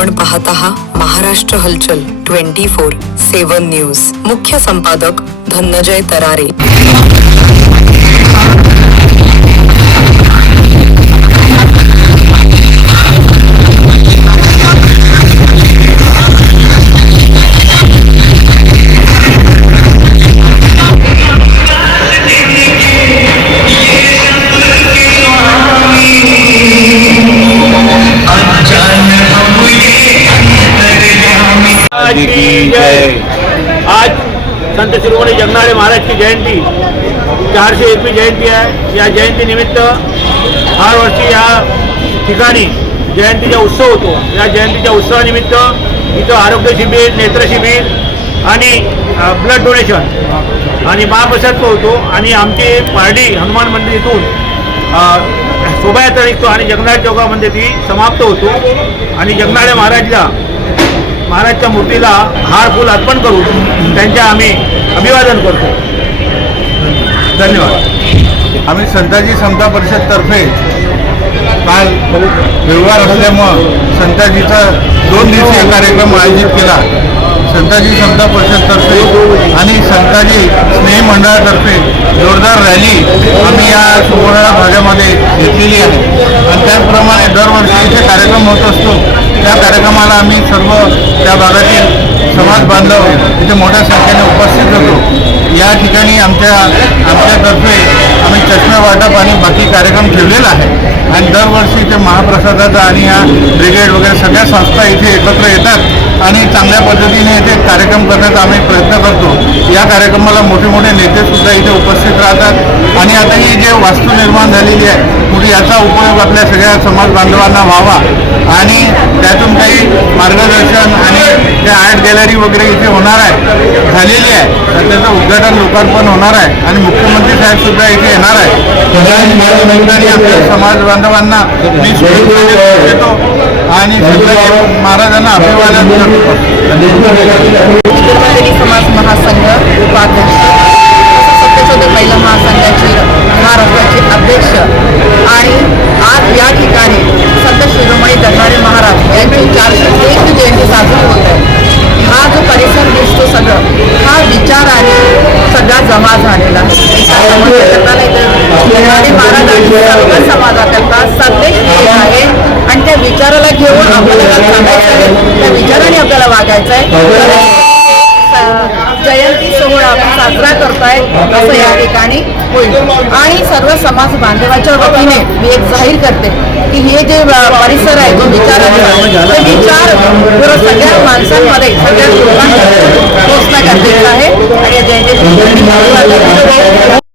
आपण पाहत आहात महाराष्ट्र हलचल 24/7 न्यूज। मुख्य संपादक धनंजय तरारे। आज संत शिरोमणी जगनाडे महाराज की जयंती 401वी जयंती आहे। या जयंती निमित्त हर वर्षी या ठिकाणी जयंतीचा उत्सव होतो। या जयंतीच्या उत्सवानिमित्त इथं आरोग्य शिबिर, नेत्र शिबिर आणि ब्लड डोनेशन आणि महाप्रसाद होतो आणि आमची पारडी हनुमान मंदिर इथून शोभायात्रा निघतो आणि जगन्नाथ चौकामध्ये ती समाप्त होतो आणि जगनाडे महाराजच्या मूर्तीला हार फूल अर्पण करून त्यांच्या आम्ही अभिवादन करतो। धन्यवाद। आम्ही संताजी समता परिषदतर्फे काल रविवार असल्यामुळं संताजीचा 2 दिवसीय कार्यक्रम आयोजित केला। संताजी समता परिषदतर्फे आणि संताजी स्नेही मंडळातर्फे जोरदार रॅली आम्ही या सुवर्णा भागामध्ये घेतलेली आहे आणि त्याचप्रमाणे दरवर्षी इथे कार्यक्रम होत असतो। त्या कार्यक्रमाला आम्ही सर्व त्या भागातील समाज बांधव इथे मोठ्या संख्येने उपस्थित होतो। या ठिकाणी आमच्यातर्फे आम्ही चष्मे वाटप आणि बाकी कार्यक्रम ठेवलेला आहे आणि दरवर्षी इथे महाप्रसादाचा आणि या ब्रिगेड वगैरे सगळ्या संस्था इथे एकत्र येतात आणि चांगल्या पद्धतीने इथे कार्यक्रम करण्याचा आम्ही प्रयत्न करतो। या कार्यक्रमाला मोठे मोठे नेतेसुद्धा इथे उपस्थित राहतात आणि आता ही जे वास्तू निर्माण झालेली आहे पुढे याचा उपयोग आपल्या सगळ्या समाज बांधवांना व्हावा आणि त्यातून काही मार्गदर्शन आणि त्या आर्ट गॅलरी वगैरे इथे होणार आहे, झालेली आहे, तर त्याचं उद्घाटन लोकार्पण होणार आहे आणि मुख्यमंत्री साहेब सुद्धा इथे येणार आहे। आपल्या समाज बांधवांना मी शुभेच्छा देतो आणि महाराजांना अभिवादन करतो। समाज महासंघ उपाध्यक्ष सत्यशोधक महिला महासंघाचे महाराष्ट्राचे अध्यक्ष आणि आज या ठिकाणी संत शिरोमणी जगनाडे महाराज यांची 401वी जयंती साजरी होत आहे। हा जो परिसर दिसतो सगळं हा विचाराने सगळा जमा झालेला आहे। जगनाडे महाराजांनी सर्व समाजाकरता संदेश दिलेला आहे आणि त्या विचाराला घेऊन आपल्याला सांगायचं आहे, त्या विचाराने आपल्याला वागायचं आहे। जयंती सोहळा आपण साजरा करताय असं या ठिकाणी होईल आणि सर्व समाज बांधवाच्या वतीने मी एक जाहीर करते की हे जे परिसर आहे तो विचाराने ते विचार सगळ्या माणसांमध्ये सगळ्या लोकांमध्ये पोहोचणं गरजेचं आहे आणि या जयंती